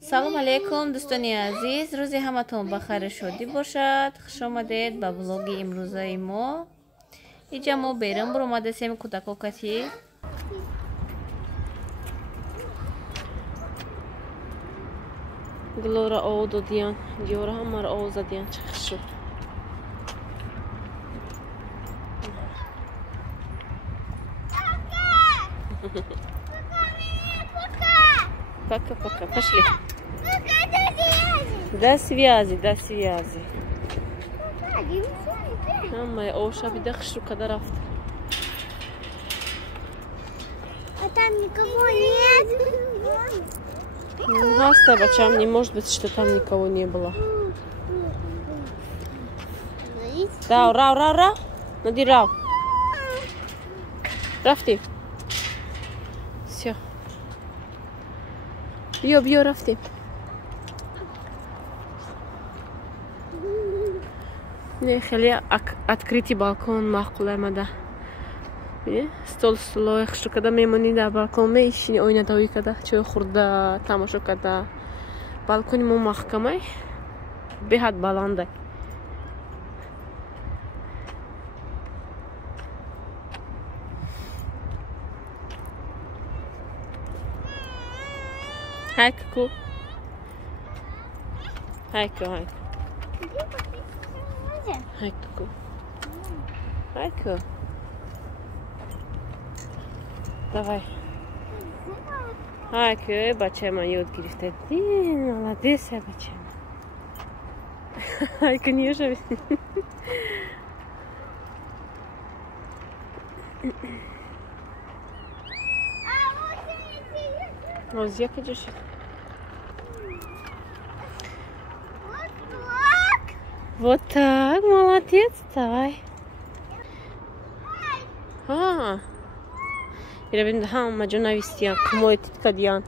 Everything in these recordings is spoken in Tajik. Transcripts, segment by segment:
салом алейкум дӯстони азиз, рӯзи ҳаматон ба хайр шодӣ бошад. хуш омадед ба влоги имрӯзаи мо. иҷа мо берун буромадасем кӯдакокати гулора ов додиян, диёра ҳамаро ов задиян. чахшу пока пошли. До связи. Моя Оша, видишь, что когда рафт. А там никого нет. Ну, бачам, не может быть, что там никого не было. Да, ура. Нади рав. Рафти. Все. Бьё, рафти. Не, хеле открытый балкон мақулай мада. Стол что когда мемони на балкон мешини ойнадои када чой хурда тамошо када. Балкони мо маҳкамай беҳад баландай. Хайку. Давай. Хайку, бача ман ёд гирифта. Молодец, бача. Хайку, не живи. Вот здесь идёшь. Вот так, молодец, давай. Ирабин ҳама ҷо навистиян, кумои титкадиян.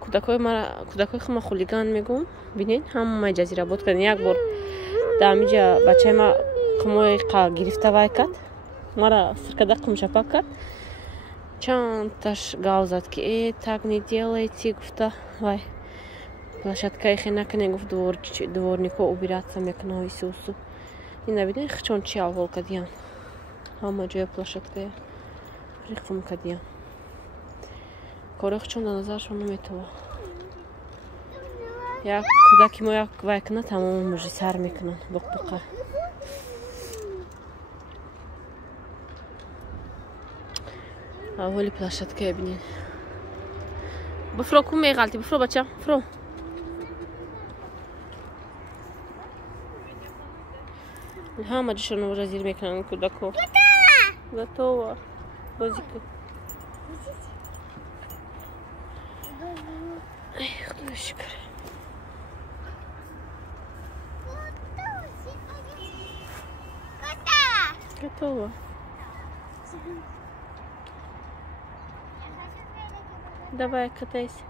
Кӯдакои хама хулиган мегум. Бинед, ҳама ҷазирабод кардин. Як бор дамиҷа бачаи ма кумои гирифта вай кард. Мара сиркада қумшапак кард. Чандташ гав зад ки так не делайте, гуфта вай. Площадкаи хенакане гуфт дворнико убираться мекунам исусу. Ина бинед чон чи аввол кардиян. Ҳама ҷоя площадкая. Рихтум кадия. Корох чон назаршон наметова. Як кудаки мо як вайкна тамом мужи сар мекунан. Буқбуқа. Аввали площадка бинен. Бафро кум меғалти, бафро бача, фро. Ҳама ҷошон уже зир мекунан кудако. Готово. Бозика. Ай, худой шикар. Готово. Давай, катайся.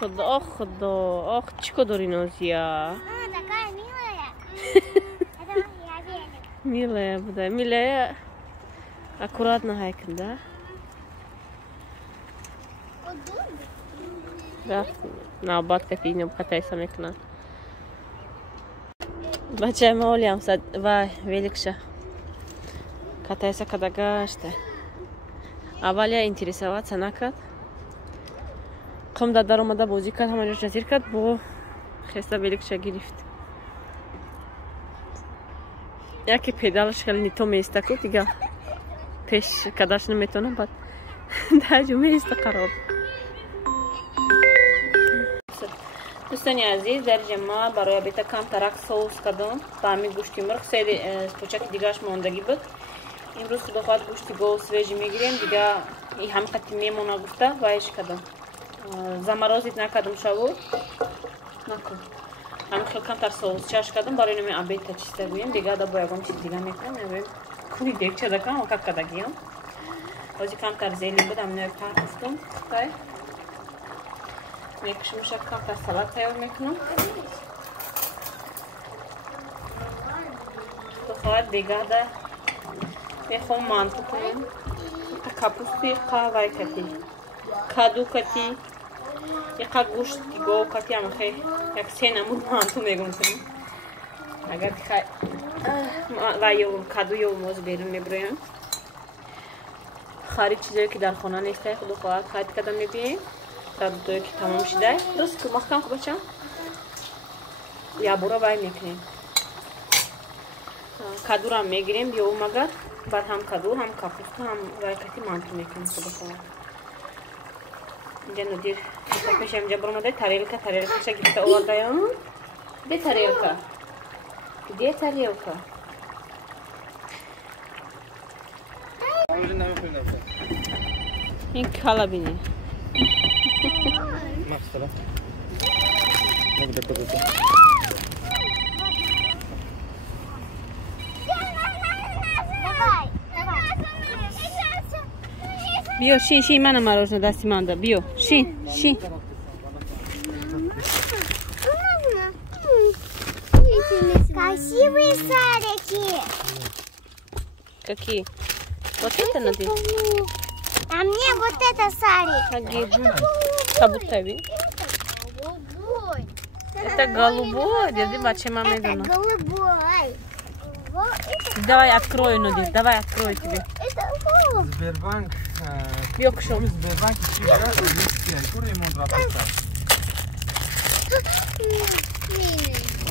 Ох, чико дори нозия. Такая милая. Это моя велик. Милая, да, милая. Аккуратно хайкин, да? Да, на обадка пинем, катайся мекна. Бачай молям, вай, великша. Катайся кадагашта. Аваля интересоваться накрат. Қум дар омада бозӣ кард, ҳама ҷо ҷазир кард, бо хеста великша гирифт. Яке педалаш хеле нито меиста ку, дига пеш кадаш наметона, бад дар ҷо меиста қарор. дӯстони азиз, дар ҷо ма барои обеда камтарак соус кардам. Таъми гӯшти мурғ сели почаки дигааш мондагӣ буд. имрӯз худо хоҳад гӯшти гов свежи мегирем, дига ҳами қати мемона гуфта вайш кардам. Заморозить накардам шаву. Накун. Ҳами хел камтар соус чаш кардам, барои нами обеда чиста гӯем. Дига да бо ягон чиз дига мекунам. Мебинем куни дегча дакам, как кадагиям. Ози камтар зелен буд, ҳаминои партистум. Тай. Мекушмушак камтар салат тайёр мекунам. Худо хоҳад дига да میخوام مانتو کنیم کپوستی قاوای کتی کادو کتی یکا گوشت گو کتی هم خیلی یک سه نمود مانتو میگم کنیم اگر خیلی و یا کادو یا موز بیرون میبریم خارج چیزایی که در خانه نیسته خود خواهد خواهد کدام میبینیم کادوی که تمام شده درست که محکم که بچم یا برو بای میکنیم کادو را میگیریم یا مگر بعد هم کادو هم کپوستا هم وای کتی مانتو میکنیم خود خواهد اینجا ندیر پیش اینجا برمده تاریلکا شا گفته آورده هم ده تاریلکا این کالا بینه مخصرا نبوده کدوده بیو شین منم مروژنا دستی مانده بیو شین Красивые сарики. Какие? Вот это надо? А мне вот это сарик. Как будто видишь? Это голубой. Держи, бачи, мама иду. Это голубой. Давай открою, Нодир. Давай открою тебе. Это Сбербанк. Yok şu. Сбербанк куры ремонт работает.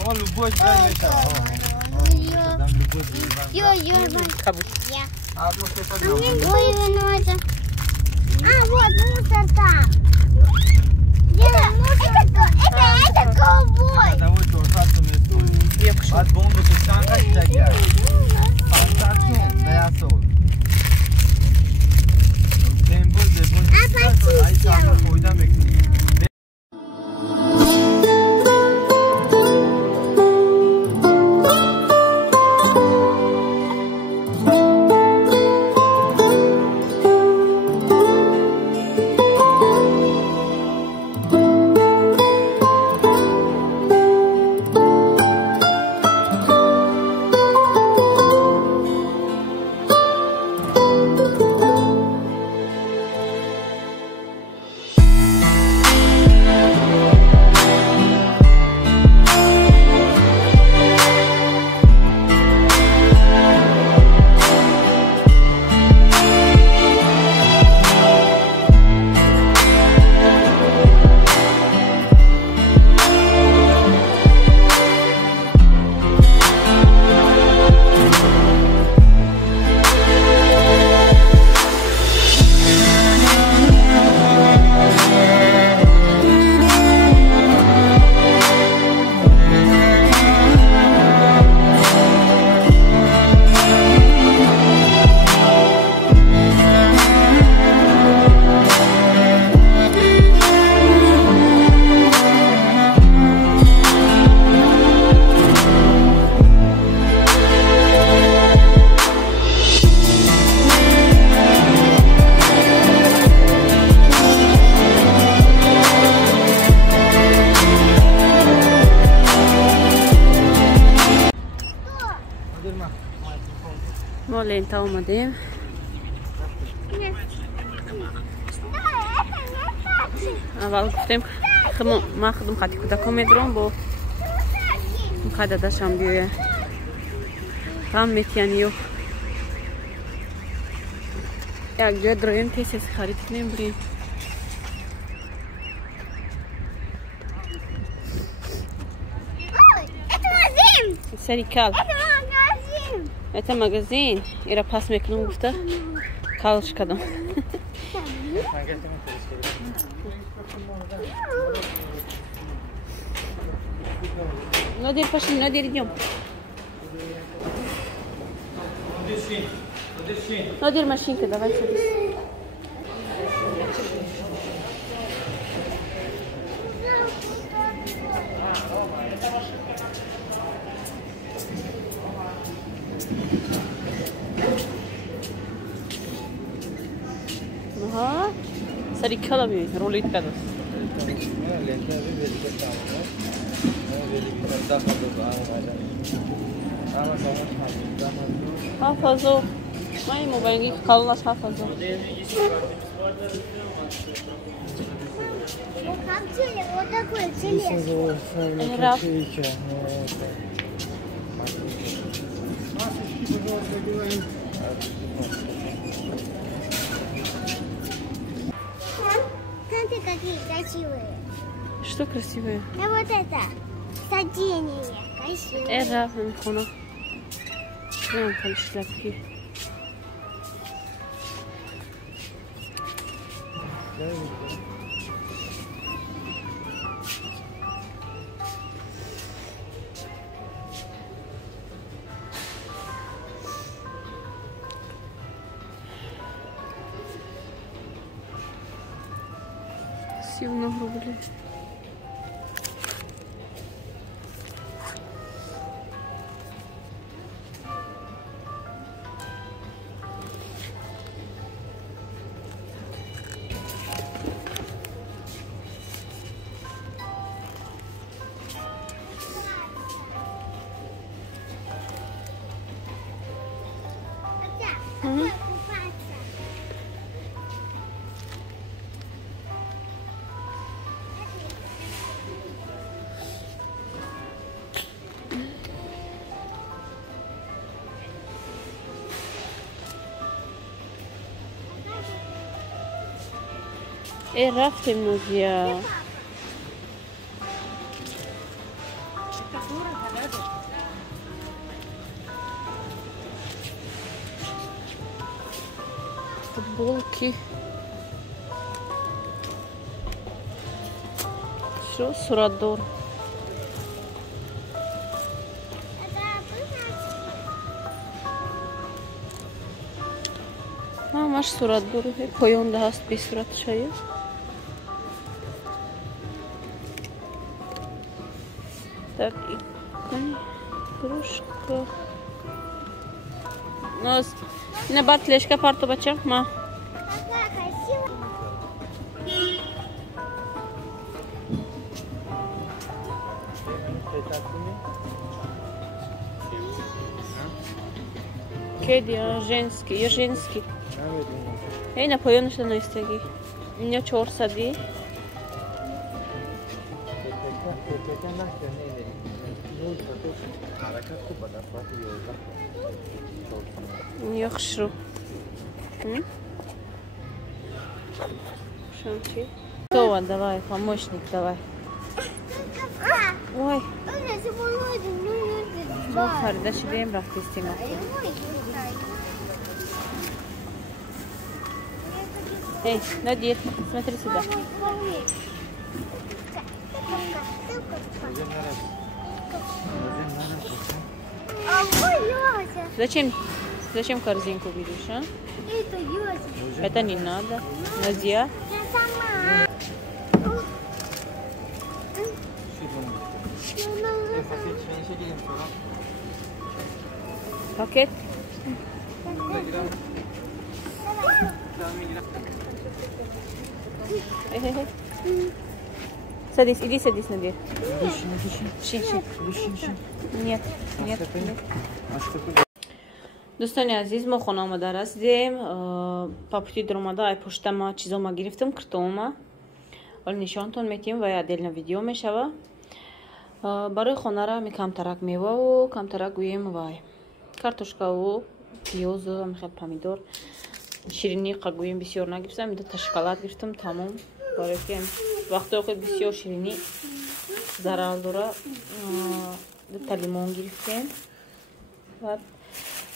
О, любой бренд это. Там любой бренд. Kabul. А вот это Ой, вино. А, вот мусор там. Это голубой. это вот ужасно место. Yok şu. От бомбы к танка стягивает. Фантастично, бeyaz olur. Tembol de bu. Ay tanka koydan bekliyor. ما لینتا اومدیم اول گفتیم ما خودم خطی کودکا میدرم با میخواد داداشم بیویه هم میتیانیو یک جای درویم تیسیز خرید کنیم بریم سری کل это магазин ира пас мекунам гуфта калш кадам Нодир пошли Нодир идем Нодир машинка давай садись Ага, сарикала ми, рулетка да. Афазо. من این موبایلی کالونش 7000 این رفت Смотри, какие красивые. Что красивое? А вот это садение красивое. Рав, мхона. Вон там шляпки. Сильно грубли. Какой купаться? رفتیم نوزیا футболки. Что, сурадор? Маш сурадор. Поёнда ҳаст бисурат шая. Так, игрушка. Нос. Не батлешка парту бача, ма. Какая красивая. Кеди, женский, я женский. Эй, напоён что на истеги. У меня 400 ди. Яхшу. Шанчи. Това, давай, помощник, давай. Ой. Фарида шидем рафти стима. Эй, Надир, смотри сюда. Зачем корзинку видишь, а? Это Йозеф. Это не надо. Назия. Я сама. Пакет. Садись, иди садись, Надир. Ши. Нет. Дӯстони азиз, мо хона омада расидем. Папути дромада ай поштама чизо ма гирифтам, картома. Оли нишонтон метим ва отдельно видео мешава. Барои хонара ми камтарак меваву, камтарак гӯем вай. Картошкаву, пиёзу, амихел помидор. Ширини қагӯем бисёр нагирифтам, ида шоколад гирифтам, тамом. Барои ки вақтои худ бисёр ширини зарар дора. Та лимон гирифтем.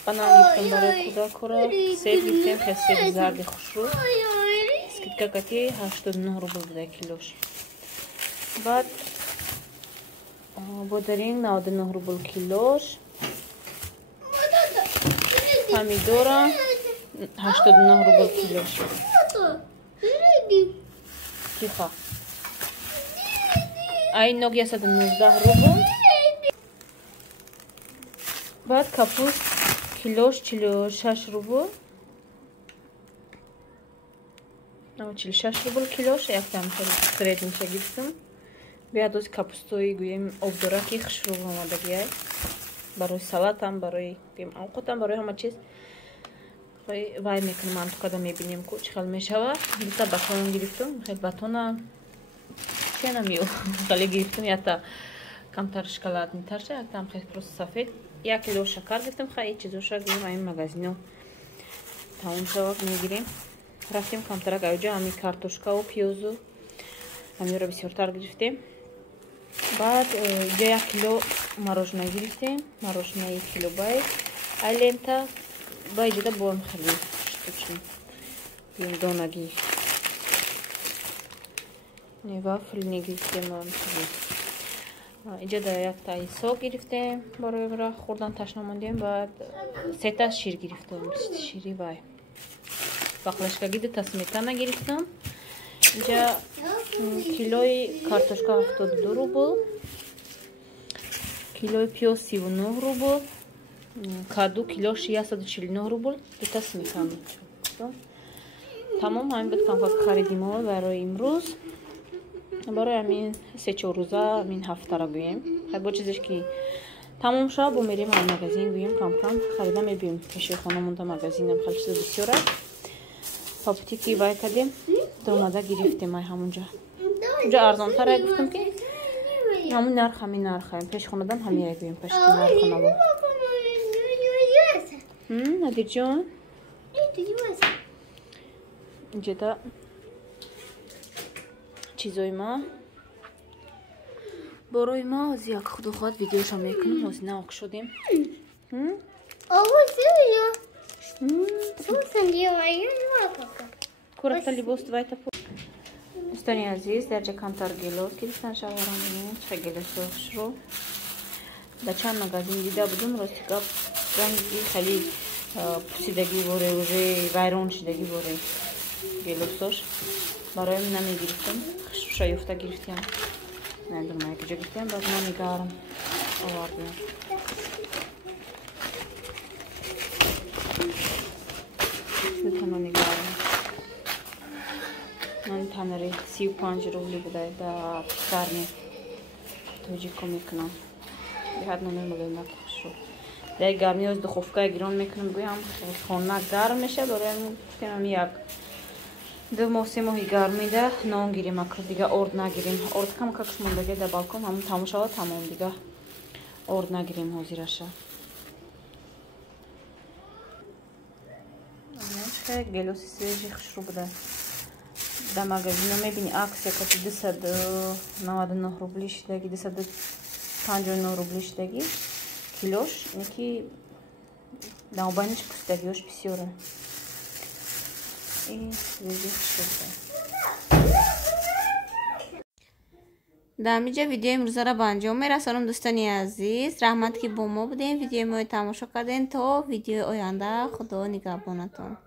Банан гирифтем барои кӯдакора. Себ гирифтем, хел себи зарди хушрӯ. Скидка кати 89 рубл буда килош. Баъд бодаринг 99 рубл килош. Помидора 89 рубл килош. Тихо. Ай ноги 119 рубл. Баъд капуст килош 46 рубл. 46 рубл килош, яктам среднича гирифтам. Биядози капустои гӯем обдораки хушрӯ омадагиай. Барои салатам, барои овқатам, барои ҳама чиз. وای میکنم من تو کدام میبینیم که چه خیلی میشود دیتا باتون گرفتم خیلی باتون چه نمیو خیلی گرفتم یا تا کمتر شکلات میترشه یک تام خیلی پروست سفید 1 کیلو شکر گرفتم خیلی چیزوش را گیریم این مغازینو تمام شود میگیریم رفتیم کمتر گوجه همی کارتوشکا و پیوزو همی را بسیارتر گرفتیم بعد اینجا 1 کیلو ماروژنه گرفتیم ماروژنه 1 کیلو باید علیم تا باید جدا بوم خیلی شتوچیم بیم دونگی وافل نگرفتیم خیلی اینجا در یک تایی سوق گرفتیم برای برای خوردن تشنه موندیم بعد 3 تا شیر گرفتم شیری وای باقلشکگی 2 تا سمیتانا گرفتم اینجا کیلوی کارتوشکا 72 روبل کیلوی پیاز 39 روبل کادو کیلو 649 روبل 2 تا سمیتانا تمام همین بود کم خریدیم برای امروز برای همین 3-4 روزه همین هفته را گوییم خیلی با چیزش که تمام شد با میریم هم مغازین گوییم کم کم خریدم میبیم پیش خانه مونده مغازینم خیلی چیز بسیاره پاپتی که باید کردیم دوماده گرفتیم همونجا اونجا ارزان تر گفتم که همون نرخ همین نرخ هم پیش خانه دم همین گوییم پیش نرخ نبود ندیر جان اینجا دا چیزای ما برای ما از یک خود خود ویدیوشو میکنم از ناک شدیم کورتا لیبوست وایتا دوستانی عزیز درجه کمتر گلوس گرفتن شوارم بینیم چه گلوس رو در چند مغازین دیده بودم راستی که رنگی خیلی پوسیدگی باره وره ویرون شدگی باره گلوسش برای من نمیگرفتم شایفته گرفتیم نمیدونم کجا گرفتیم بعد نمیگارم آوردیم بتونم نمیگارم من تنری 35 روبلی بوده در سرمی توجیه کم میکنم بیاد نمیدونم نکش رو در گرمی از دخوفکه گیران میکنم گویم خونه گرم میشه برای من یک 2 ماه 3 ماهی گرمی ده نان گیریم اکر دیگه ارد نگیریم ارد کم ککش موندگی در بالکن همون تمام شد تمام دیگه ارد نگیریم حاضرشه خیلی گلوسی سویجی خوش رو بوده در مغازین میبینی عکس که 299 روبلی شدگی 259 روبلی شدگی کیلوش اینکی دمابینش کستگیش بسیاره این سویجی خوش رو بوده در اینجا ویدیو امروز را به انجام میرسانم دوستانی عزیز رحمت که با ما بودین ویدیو ما تماشا کردین تا ویدیو آینده خدا نگهبانتون